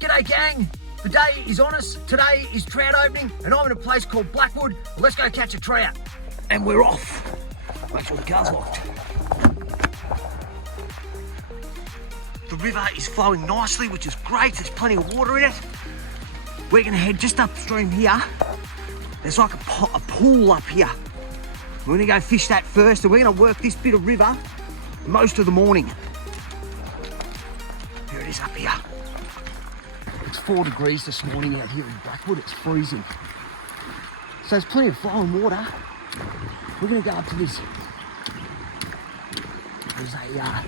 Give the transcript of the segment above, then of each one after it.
G'day gang, the day is on us. Today is trout opening and I'm in a place called Blackwood. Let's go catch a trout. And we're off. Make sure the car's locked. The river is flowing nicely, which is great. There's plenty of water in it. We're gonna head just upstream here. There's like a pool up here. We're gonna go fish that first and we're gonna work this bit of river most of the morning. Here it is up here. It's 4 degrees this morning out here in Blackwood. It's freezing. So there's plenty of flowing water. We're gonna go up to this. There's a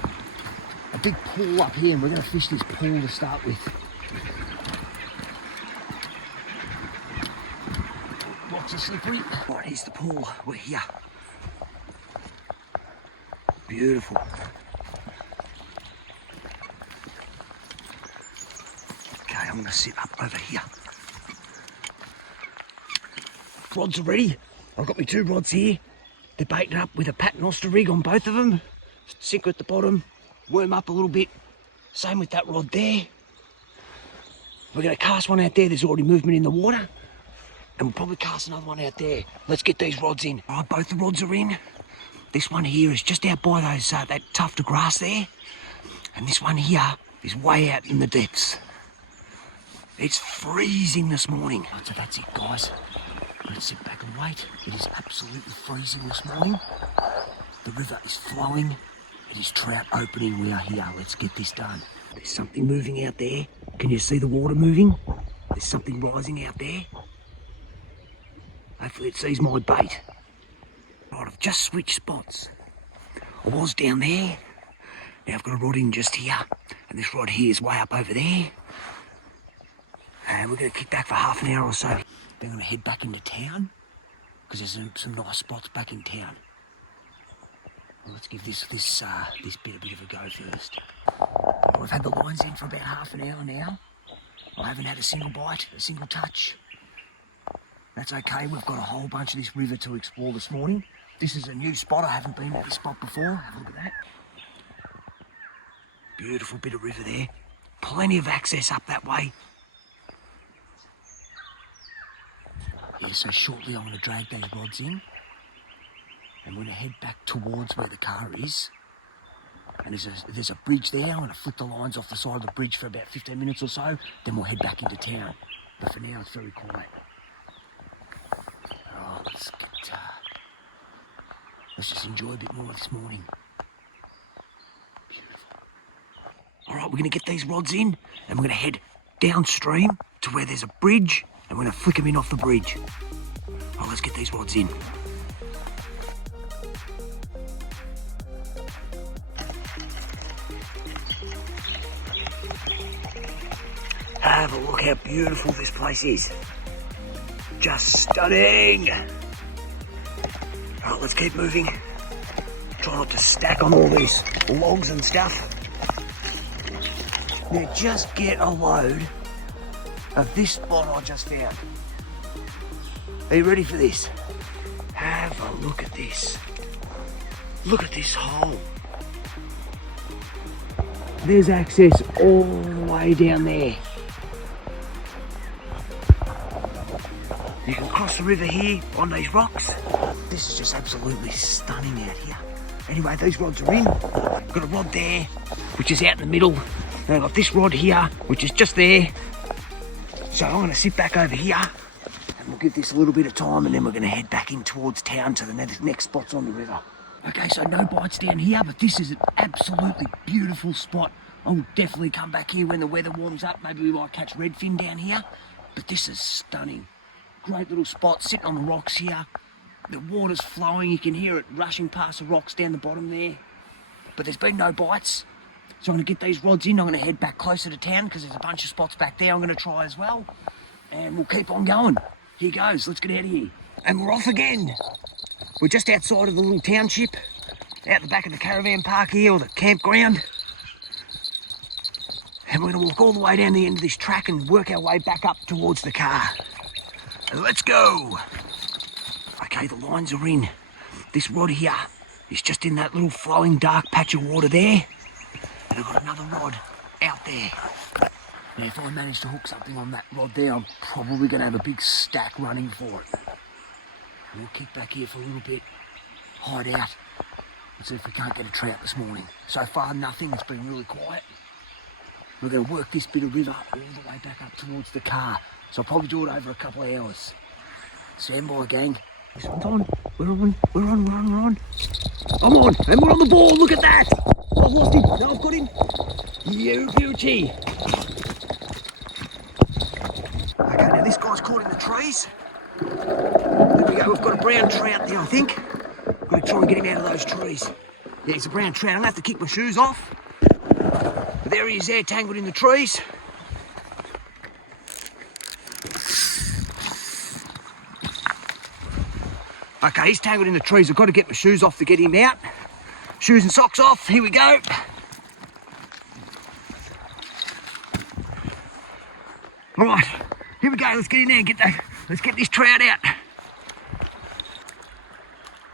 big pool up here and we're gonna fish this pool to start with. Rocks are slippery. Right, here's the pool. We're here. Beautiful. Okay, I'm gonna sit up over here. Rods are ready. I've got my 2 rods here. They're baited up with a paternoster rig on both of them. Sinker at the bottom, worm up a little bit. Same with that rod there. We're gonna cast one out there. There's already movement in the water. And we'll probably cast another one out there. Let's get these rods in. All right, both the rods are in. This one here is just out by those that tuft of grass there. And this one here is way out in the depths. It's freezing this morning. Right, so that's it, guys. Let's sit back and wait. It is absolutely freezing this morning. The river is flowing. It is trout opening. We are here. Let's get this done. There's something moving out there. Can you see the water moving? There's something rising out there. Hopefully it sees my bait. Right, I've just switched spots. I was down there. Now I've got a rod in just here. And this rod here is way up over there. And we're going to kick back for half an hour or so. Then we're going to head back into town. Because there's some nice spots back in town. Well, let's give this bit a bit of a go first. Well, we've had the lines in for about half an hour now. I haven't had a single bite, a single touch. That's okay, we've got a whole bunch of this river to explore this morning. This is a new spot, I haven't been at this spot before. Have a look at that. Beautiful bit of river there. Plenty of access up that way. Yeah, so shortly I'm going to drag those rods in. And we're going to head back towards where the car is. And there's a bridge there. I'm going to flick the lines off the side of the bridge for about 15 minutes or so. Then we'll head back into town. But for now, it's very quiet. Oh, let's just enjoy a bit more this morning. Beautiful. All right, we're going to get these rods in. And we're going to head downstream to where there's a bridge. And we're going to flick them in off the bridge. All right, let's get these rods in. Have a look how beautiful this place is. Just stunning. All right, let's keep moving. Try not to stack on all these logs and stuff. Now just get a load of this spot I just found. Are you ready for this? Have a look at this. Look at this hole. There's access all the way down there. You can cross the river here on these rocks. This is just absolutely stunning out here. Anyway, these rods are in. I've got a rod there, which is out in the middle. And I've got this rod here, which is just there. So I'm going to sit back over here and we'll give this a little bit of time and then we're going to head back in towards town to the next spots on the river. Okay, so no bites down here, but this is an absolutely beautiful spot. I will definitely come back here when the weather warms up. Maybe we might catch redfin down here, but this is stunning. Great little spot sitting on the rocks here. The water's flowing, you can hear it rushing past the rocks down the bottom there. But there's been no bites. So I'm going to get these rods in. I'm going to head back closer to town because there's a bunch of spots back there I'm going to try as well. And we'll keep on going. Here goes, let's get out of here. And we're off again. We're just outside of the little township, out the back of the caravan park here, or the campground. And we're going to walk all the way down the end of this track and work our way back up towards the car. Let's go. Okay, the lines are in. This rod here is just in that little flowing dark patch of water there. And I've got another rod out there. Now if I manage to hook something on that rod there, I'm probably going to have a big stack running for it. We'll kick back here for a little bit, hide out, and see if we can't get a trout this morning. So far nothing, it's been really quiet. We're going to work this bit of river all the way back up towards the car. So I'll probably do it over a couple of hours. Stand by, gang. This one's on. We're on. I'm on, and we're on the ball. Look at that. I've lost him. No, I've got him. You beauty. Okay, now this guy's caught in the trees. There we go. We've got a brown trout there, I think. I'm going to try and get him out of those trees. Yeah, he's a brown trout. I'm going to have to kick my shoes off. But there he is there, tangled in the trees. Okay, he's tangled in the trees. I've got to get my shoes off to get him out. Shoes and socks off. Here we go. All right, here we go. Let's get in there and let's get this trout out.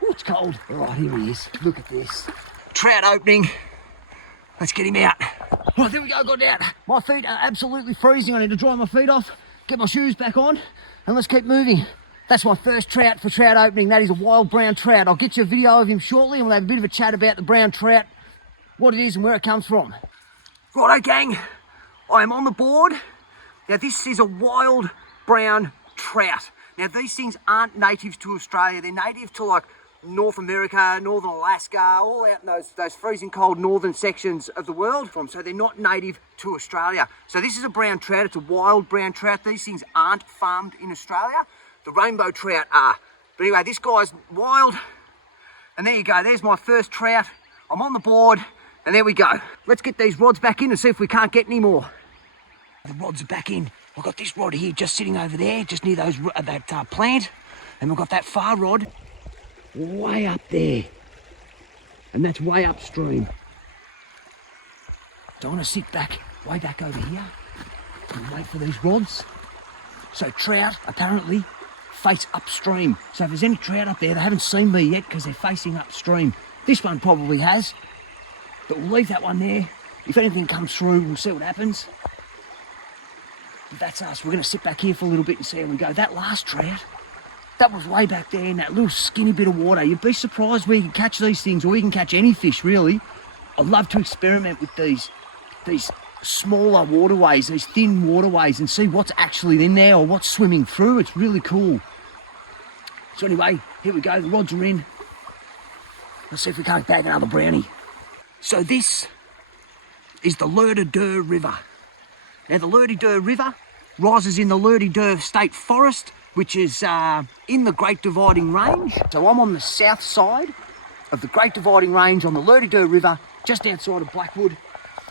Oh, it's cold. All right, here he is. Look at this. Trout opening. Let's get him out. Right, there we go. Got it out. My feet are absolutely freezing. I need to dry my feet off, get my shoes back on, and let's keep moving. That's my first trout for trout opening. That is a wild brown trout. I'll get you a video of him shortly and we'll have a bit of a chat about the brown trout, what it is and where it comes from. Righto, gang. I am on the board. Now, this is a wild brown trout. Now, these things aren't native to Australia. They're native to, like, North America, Northern Alaska, all out in those freezing cold northern sections of the world. So they're not native to Australia. So this is a brown trout. It's a wild brown trout. These things aren't farmed in Australia. The rainbow trout are. But anyway, this guy's wild. And there you go, there's my first trout. I'm on the board, and there we go. Let's get these rods back in and see if we can't get any more. The rods are back in. I've got this rod here just sitting over there, just near that plant. And we've got that far rod way up there. And that's way upstream. So I want to sit back, way back over here, and wait for these rods. So trout, apparently, face upstream. So if there's any trout up there, they haven't seen me yet because they're facing upstream. This one probably has, but we'll leave that one there. If anything comes through, we'll see what happens. But that's us. We're going to sit back here for a little bit and see how we go. That last trout, that was way back there in that little skinny bit of water. You'd be surprised where you can catch these things, or you can catch any fish, really. I'd love to experiment with these smaller waterways, these thin waterways, and see what's actually in there or what's swimming through. It's really cool. So anyway, here we go, the rods are in. Let's see if we can't bag another brownie. So this is the Lerdederg River. Now the Lerdederg River rises in the Lerdederg State Forest, which is in the Great Dividing Range. So I'm on the south side of the Great Dividing Range on the Lerdederg River, just outside of Blackwood.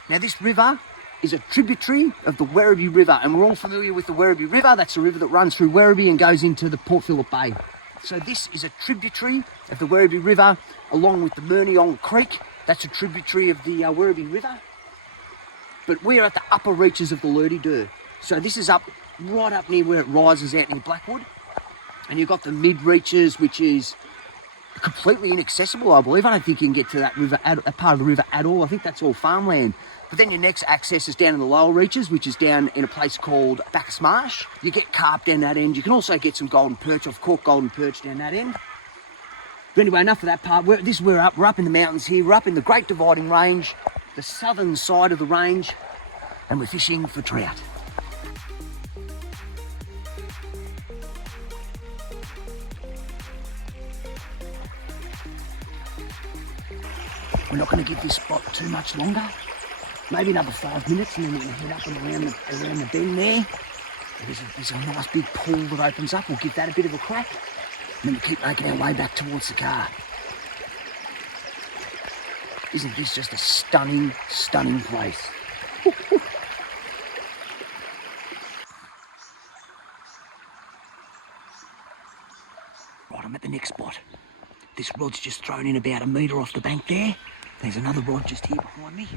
Now this river is a tributary of the Werribee River, and we're all familiar with the Werribee River. That's a river that runs through Werribee and goes into the Port Phillip Bay. So this is a tributary of the Werribee River, along with the Murniong Creek. That's a tributary of the Werribee River. But we're at the upper reaches of the Lerdederg. So this is right up near where it rises out near Blackwood. And you've got the mid reaches, which is completely inaccessible, I believe. I don't think you can get to that river, that part of the river at all. I think that's all farmland. But then your next access is down in the lower reaches, which is down in a place called Bacchus Marsh. You get carp down that end. You can also get some golden perch, off Cork golden perch down that end. But anyway, enough of that part. We're up in the mountains here. We're up in the Great Dividing Range, the southern side of the range, and we're fishing for trout. We're not going to give this spot too much longer. Maybe another 5 minutes, and then we're going to head up and around the bend there. There's a nice big pool that opens up. We'll give that a bit of a crack, and then we'll keep making our way back towards the car. Isn't this just a stunning, stunning place? Right, I'm at the next spot. This rod's just thrown in about a metre off the bank there. There's another rod just here behind me,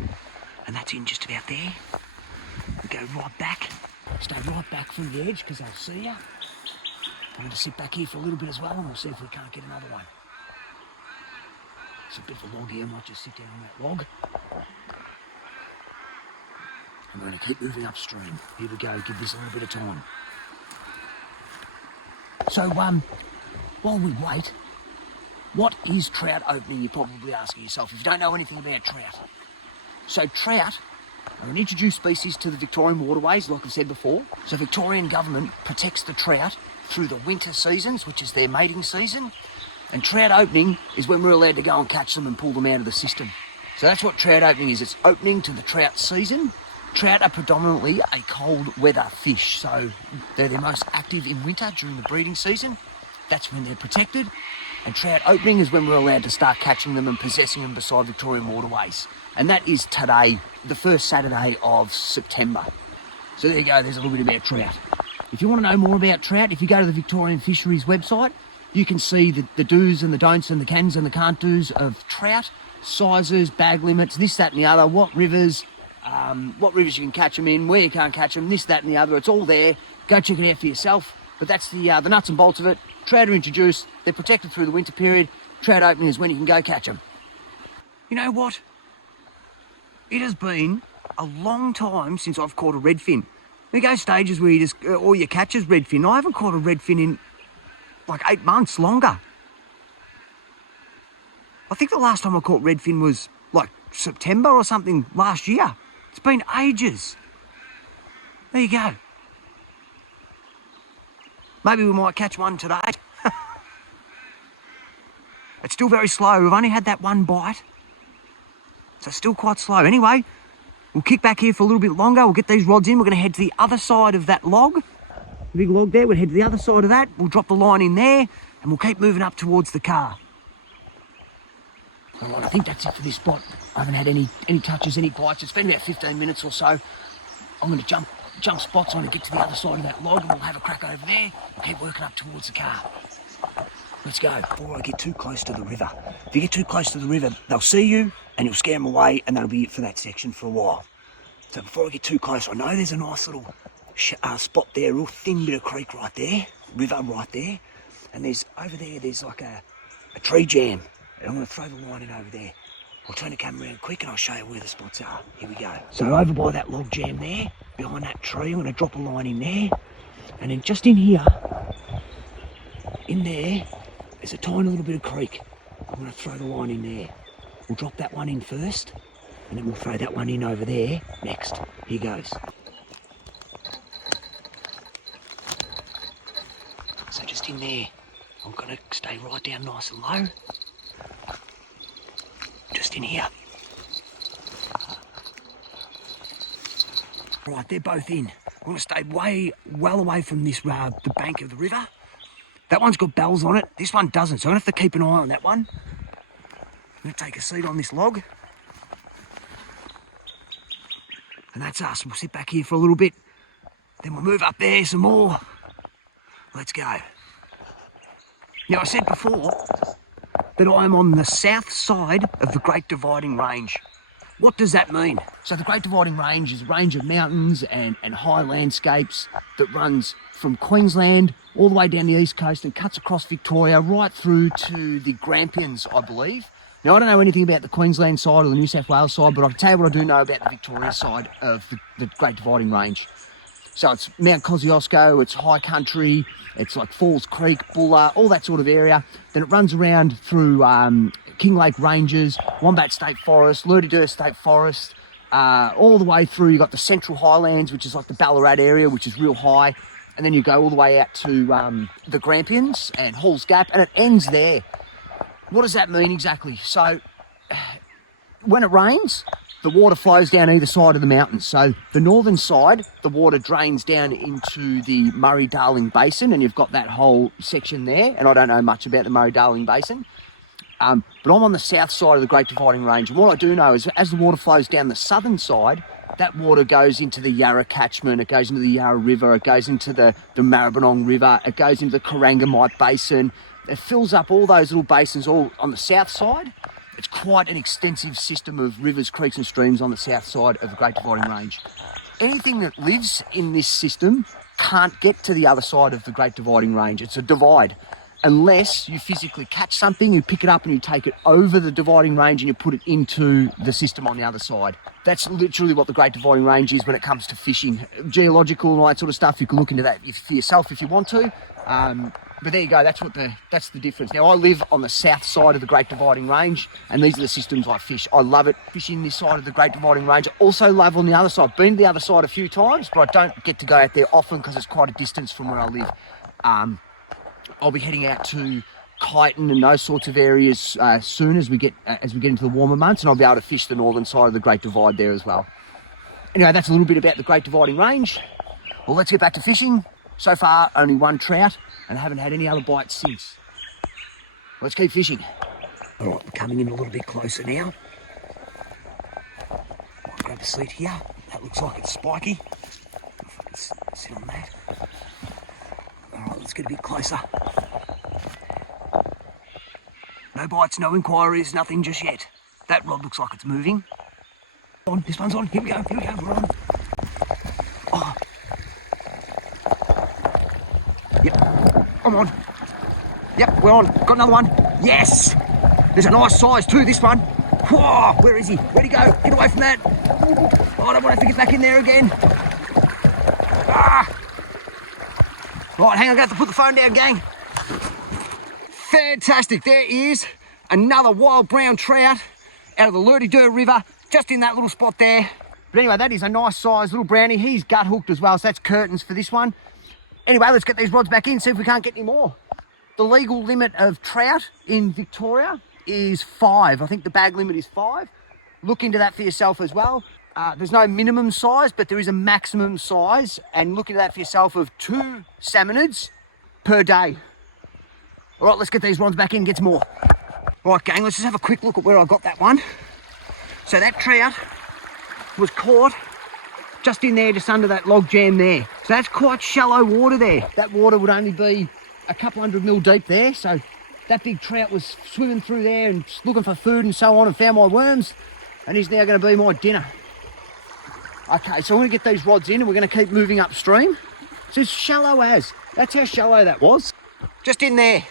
and that's in just about there. We go right back, stay right back from the edge because I'll see you. I'm going to sit back here for a little bit as well, and we'll see if we can't get another one. It's a bit of a log here. I might just sit down on that log. I'm going to keep moving upstream. Here we go, give this a little bit of time. So, while we wait, what is trout opening, you're probably asking yourself, if you don't know anything about trout. So trout are an introduced species to the Victorian waterways, like I've said before. So Victorian government protects the trout through the winter seasons, which is their mating season. And trout opening is when we're allowed to go and catch them and pull them out of the system. So that's what trout opening is. It's opening to the trout season. Trout are predominantly a cold weather fish, so they're the most active in winter during the breeding season. That's when they're protected. And trout opening is when we're allowed to start catching them and possessing them beside Victorian waterways. And that is today, the first Saturday of September. So there you go, there's a little bit about trout. If you want to know more about trout, if you go to the Victorian Fisheries website, you can see the do's and the don'ts and the cans and the can't do's of trout, sizes, bag limits, this, that and the other, what rivers you can catch them in, where you can't catch them, this, that and the other. It's all there. Go check it out for yourself. But that's the nuts and bolts of it. Trout are introduced. They're protected through the winter period. Trout opening is when you can go catch them. You know what? It has been a long time since I've caught a redfin. There go stages where you just, all you catch is redfin. I haven't caught a redfin in like 8 months, longer. I think the last time I caught redfin was like September or something last year. It's been ages. There you go. Maybe we might catch one today. It's still very slow. We've only had that one bite. So it's still quite slow. Anyway, we'll kick back here for a little bit longer. We'll get these rods in. We're going to head to the other side of that log. The big log there. We'll head to the other side of that. We'll drop the line in there and we'll keep moving up towards the car. All right, I think that's it for this spot. I haven't had any touches, any bites. It's been about 15 minutes or so. I'm going to jump spots on to get to the other side of that log and we'll have a crack over there and keep working up towards the car. Let's go. Before I get too close to the river. If you get too close to the river, they'll see you and you'll scare them away and that'll be it for that section for a while. So before I get too close, I know there's a nice little spot there, a real thin bit of creek right there, river right there. And there's over there, there's like a tree jam. And I'm going to throw the line in over there. I'll turn the camera around quick and I'll show you where the spots are. Here we go. So over by that log jam there, behind that tree, I'm going to drop a line in there. And then just in here, in there, there's a tiny little bit of creek. I'm going to throw the line in there. We'll drop that one in first, and then we'll throw that one in over there next. Here goes. So just in there, I'm going to stay right down nice and low. Just in here. Right, they're both in. I'm going to stay well away from this, the bank of the river. That one's got bells on it. This one doesn't, so I'm going to have to keep an eye on that one. I'm going to take a seat on this log. And that's us. We'll sit back here for a little bit. Then we'll move up there some more. Let's go. Now, I said before that I'm on the south side of the Great Dividing Range. What does that mean? So the Great Dividing Range is a range of mountains and high landscapes that runs from Queensland all the way down the east coast and cuts across Victoria right through to the Grampians, I believe. Now, I don't know anything about the Queensland side or the New South Wales side, but I can tell you what I do know about the Victoria side of the Great Dividing Range. So it's Mount Kosciuszko, it's high country, it's like Falls Creek, Bulla, all that sort of area. Then it runs around through King Lake Ranges, Wombeyan State Forest, Lerdederg State Forest, all the way through. You've got the Central Highlands, which is like the Ballarat area, which is real high. And then you go all the way out to the Grampians and Hall's Gap, and it ends there. What does that mean exactly? So when it rains, the water flows down either side of the mountains. So the northern side, the water drains down into the Murray-Darling Basin, and you've got that whole section there. And I don't know much about the Murray-Darling Basin. But I'm on the south side of the Great Dividing Range. And what I do know is as the water flows down the southern side, that water goes into the Yarra catchment, it goes into the Yarra River, it goes into the Maribyrnong River, it goes into the Corangamite Basin. It fills up all those little basins all on the south side. It's quite an extensive system of rivers, creeks and streams on the south side of the Great Dividing Range. Anything that lives in this system can't get to the other side of the Great Dividing Range. It's a divide. unless you physically catch something, you pick it up and you take it over the dividing range and you put it into the system on the other side. That's literally what the Great Dividing Range is when it comes to fishing. Geological and all that sort of stuff, you can look into that for yourself if you want to. But there you go, that's the difference. Now, I live on the south side of the Great Dividing Range, and these are the systems I fish. I love it, fishing this side of the Great Dividing Range. I also love on the other side. I've been to the other side a few times, but I don't get to go out there often because it's quite a distance from where I live. I'll be heading out to Kyneton and those sorts of areas soon as we get into the warmer months, and I'll be able to fish the northern side of the Great Divide there as well. Anyway, that's a little bit about the Great Dividing Range. Well, let's get back to fishing. So far, only one trout, and I haven't had any other bites since. Let's keep fishing. All right, we're coming in a little bit closer now. I'll grab a seat here. That looks like it's spiky. If I can sit on that. All right, let's get a bit closer. No bites, no inquiries, nothing just yet. That rod looks like it's moving. On, this one's on. Here we go, we're on. Oh. Yep, I'm on. Yep, we're on. Got another one. Yes! There's a nice size too, this one. Whoa, where is he? Where'd he go? Get away from that. Oh, I don't want to have to get back in there again. Ah! Right, hang on, I have to put the phone down, gang. Fantastic, there is another wild brown trout out of the Lerdederg River, just in that little spot there. But anyway, that is a nice size little brownie. He's gut hooked as well, so that's curtains for this one. Anyway, let's get these rods back in, see if we can't get any more. The legal limit of trout in Victoria is 5. I think the bag limit is 5. Look into that for yourself as well. There's no minimum size, but there is a maximum size, and look into that for yourself of 2 salmonids per day. All right, let's get these rods back in and get some more. Right, gang, let's just have a quick look at where I got that one. So that trout was caught just in there, just under that log jam there. So that's quite shallow water there. That water would only be a couple 100 mil deep there. So that big trout was swimming through there and looking for food and so on, and found my worms, and he's now going to be my dinner. Okay, so I'm going to get these rods in and we're going to keep moving upstream. So it's shallow as. That's how shallow that was. Just in there.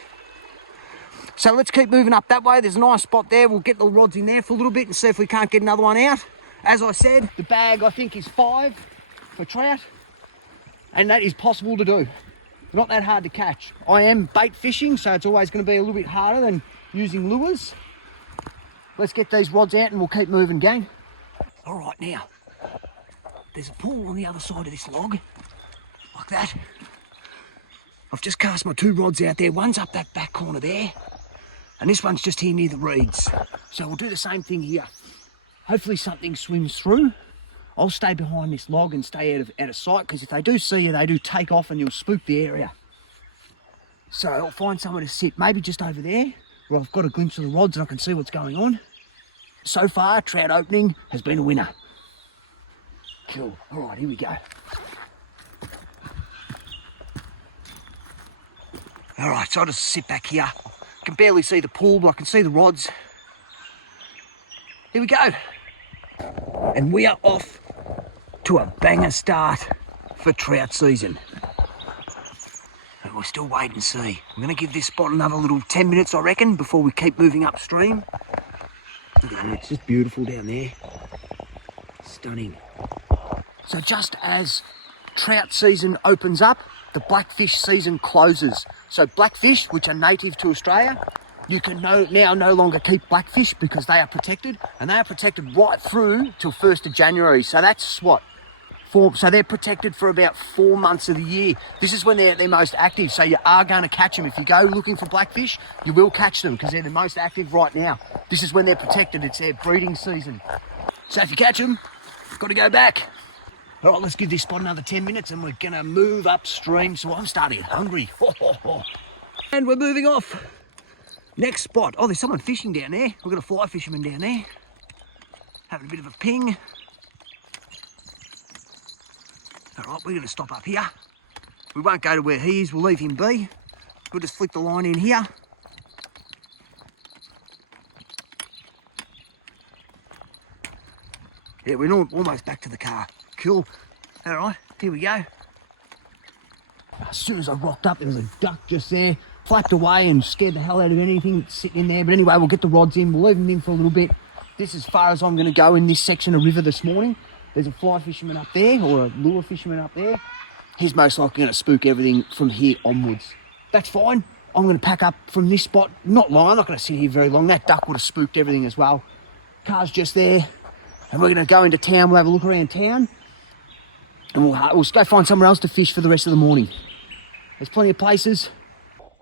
So let's keep moving up that way. There's a nice spot there. We'll get the rods in there for a little bit and see if we can't get another one out. As I said, the bag I think is 5 for trout, and that is possible to do. Not that hard to catch. I am bait fishing, so it's always going to be a little bit harder than using lures. Let's get these rods out and we'll keep moving, gang. All right, now, there's a pool on the other side of this log, like that. I've just cast my 2 rods out there. One's up that back corner there, and this one's just here near the reeds. So we'll do the same thing here. Hopefully something swims through. I'll stay behind this log and stay out of sight, because if they do see you, they do take off and you'll spook the area. So I'll find somewhere to sit, maybe just over there, where I've got a glimpse of the rods and I can see what's going on. So far, trout opening has been a winner. Cool. All right, here we go. All right, so I'll just sit back here. I can barely see the pool, but I can see the rods. Here we go. And we are off to a banger start for trout season. And we'll still wait and see. I'm going to give this spot another little 10 minutes, I reckon, before we keep moving upstream. Look at that, it's just beautiful down there. Stunning. So just as trout season opens up, the blackfish season closes. So blackfish, which are native to Australia, you can now no longer keep blackfish because they are protected, and they are protected right through till 1st of January. So that's what? So they're protected for about 4 months of the year. This is when they're most active. So you are going to catch them. If you go looking for blackfish, you will catch them because they're the most active right now. This is when they're protected. It's their breeding season. So if you catch them, you've got to go back. All right, let's give this spot another 10 minutes and we're going to move upstream. So I'm starting hungry. And we're moving off. Next spot. Oh, there's someone fishing down there. We've got a fly fisherman down there. Having a bit of a ping. All right, we're going to stop up here. We won't go to where he is. We'll leave him be. We'll just flick the line in here. Yeah, we're almost back to the car. Cool. All right, here we go. As soon as I rocked up, there was a duck just there. flapped away and scared the hell out of anything that's sitting in there. But anyway, we'll get the rods in, we'll leave them in for a little bit. This is as far as I'm going to go in this section of river this morning. There's a fly fisherman up there, or a lure fisherman up there. He's most likely going to spook everything from here onwards. That's fine. I'm going to pack up from this spot. Not long, I'm not going to sit here very long. That duck would have spooked everything as well. Car's just there. And we're going to go into town. We'll have a look around town. And we'll go find somewhere else to fish for the rest of the morning. There's plenty of places.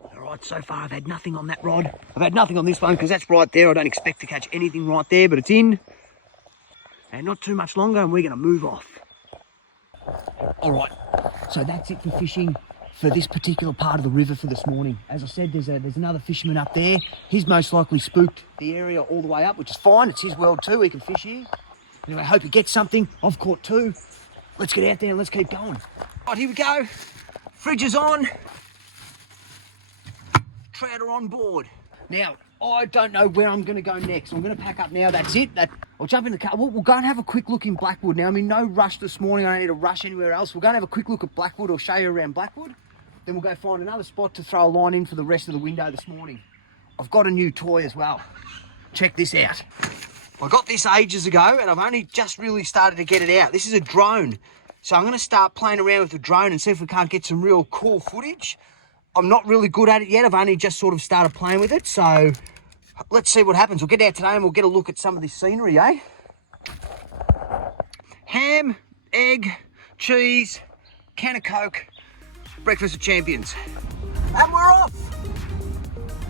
All right, so far I've had nothing on that rod. I've had nothing on this one because that's right there. I don't expect to catch anything right there, but it's in. And not too much longer and we're going to move off. All right, so that's it for fishing for this particular part of the river for this morning. As I said, there's another fisherman up there. He's most likely spooked the area all the way up, which is fine. It's his world too. He can fish here. Anyway, I hope he gets something. I've caught two. Let's get out there and let's keep going. Right, here we go. Fridge is on. Trout are on board. Now, I don't know where I'm going to go next. I'm going to pack up now. That's it. I'll jump in the car. We'll go and have a quick look in Blackwood. Now, I'm in no rush this morning. I don't need to rush anywhere else. We'll go and have a quick look at Blackwood or show you around Blackwood. Then we'll go find another spot to throw a line in for the rest of the window this morning. I've got a new toy as well. Check this out. I got this ages ago and I've only just really started to get it out. This is a drone. So I'm going to start playing around with the drone and see if we can't get some real cool footage. I'm not really good at it yet. I've only just sort of started playing with it. So let's see what happens. We'll get out today and we'll get a look at some of this scenery, eh? Ham, egg, cheese, can of Coke, breakfast of champions. And we're off.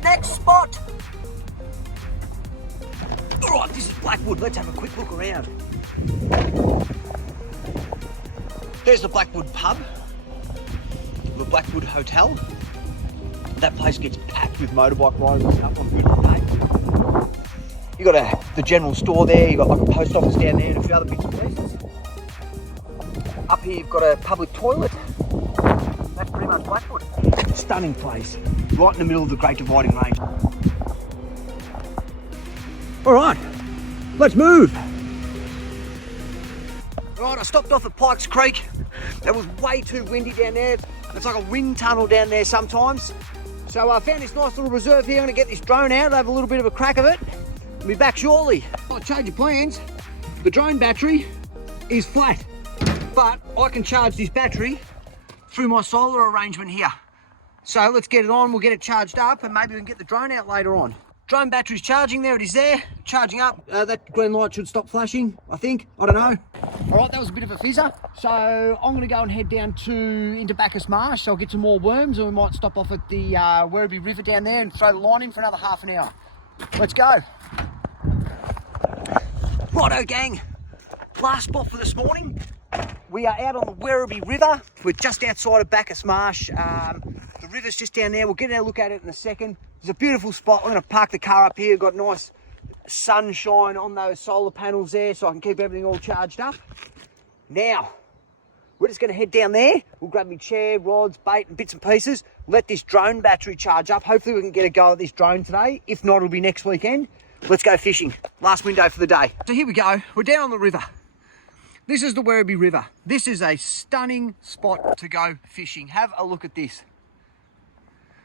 Next spot. All right, this is Blackwood. Let's have a quick look around. There's the Blackwood pub, the Blackwood hotel. That place gets packed with motorbike riders and stuff on beautiful days. You got the general store there, you got like a post office down there and a few other bits and pieces. Up here you've got a public toilet. That's pretty much Blackwood. Stunning place, right in the middle of the Great Dividing Range. All right, let's move. Right, I stopped off at Pikes Creek. It was way too windy down there. It's like a wind tunnel down there sometimes. So I found this nice little reserve here. I'm gonna get this drone out, have a little bit of a crack of it. I'll be back shortly. I'll change your plans. The drone battery is flat, but I can charge this battery through my solar arrangement here. So let's get it on, we'll get it charged up and maybe we can get the drone out later on. Drone battery's charging, there it is there, charging up. That green light should stop flashing, I think, I don't know. All right, that was a bit of a fizzer. So I'm gonna go and head down into Bacchus Marsh. I'll get some more worms and we might stop off at the Werribee River down there and throw the line in for another half an hour. Let's go. Righto gang, last spot for this morning. We are out on the Werribee River. We're just outside of Bacchus Marsh. The river's just down there. We'll get a look at it in a second. It's a beautiful spot. We're going to park the car up here. Got nice sunshine on those solar panels there so I can keep everything all charged up. Now, we're just going to head down there. We'll grab me chair, rods, bait and bits and pieces. Let this drone battery charge up. Hopefully we can get a go at this drone today. If not, it'll be next weekend. Let's go fishing. Last window for the day. So here we go. We're down on the river. This is the Werribee River. This is a stunning spot to go fishing. Have a look at this.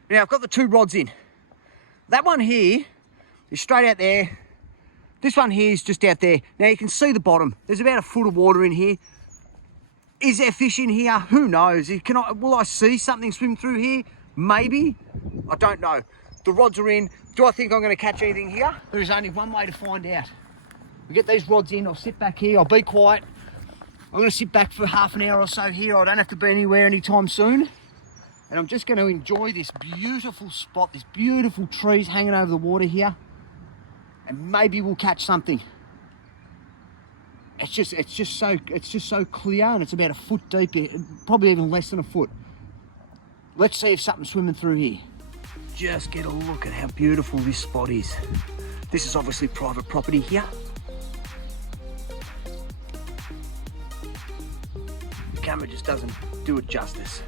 Now I've got the two rods in. That one here is straight out there. This one here is just out there. Now you can see the bottom. There's about a foot of water in here. Is there fish in here? Who knows? Will I see something swim through here? Maybe. I don't know. The rods are in. Do I think I'm going to catch anything here? There is only one way to find out. We get these rods in. I'll sit back here. I'll be quiet. I'm going to sit back for half an hour or so here. I don't have to be anywhere anytime soon. And I'm just going to enjoy this beautiful spot, these beautiful trees hanging over the water here. And maybe we'll catch something. It's just so clear and it's about a foot deep, probably even less than a foot. Let's see if something's swimming through here. Just get a look at how beautiful this spot is. This is obviously private property here. The camera just doesn't do it justice.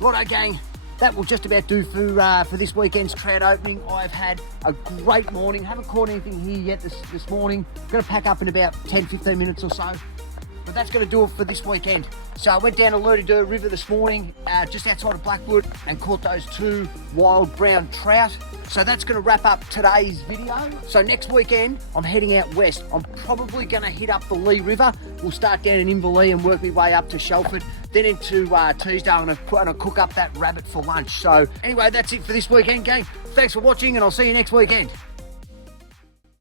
Righto gang, that will just about do for this weekend's trout opening. I've had a great morning. Haven't caught anything here yet this morning. Going to pack up in about 10-15 minutes or so. But that's going to do it for this weekend. So I went down to Lerdederg River this morning, just outside of Blackwood, and caught those 2 wild brown trout. So that's going to wrap up today's video. So next weekend, I'm heading out west. I'm probably going to hit up the Lee River. We'll start down in Inverleigh and work my way up to Shelford, then into Teesdale, and I'm going to cook up that rabbit for lunch. So anyway, that's it for this weekend, gang. Thanks for watching, and I'll see you next weekend.